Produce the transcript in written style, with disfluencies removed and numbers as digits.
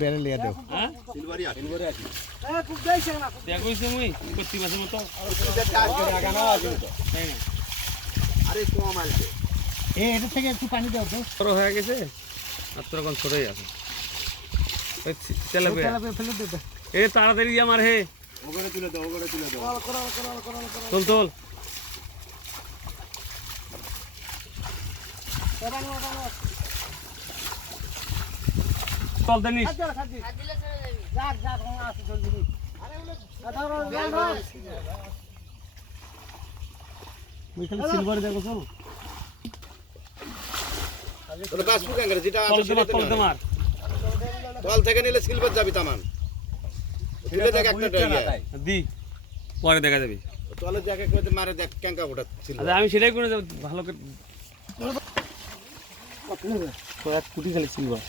Barrel লিয়া দাও এটা থেকে একটু পানি দাও তো। বড় হয়ে গেছে আর তোর এখন ছোটই আছে। তেলাপিয়া ফেলে দে। এ তাড়াতাড়ি আমার হে ওগরে তুলে দাও তোল তোল চল দেনিস সিলভার দেখো তো তোলে পাসবুক এঙ্গরে যেটা আছে সেটা তল মার তল থেকে নিলে সিলভার যাবি তামান তুলে দেখ একটা দি পরে দেখা যাবে তলে জায়গা কইতে মারে দেখ ক্যাঙ্কা ওটা সিলভার আচ্ছা আমি সেটাই করে ভালো করে কুটি খালি সিলভার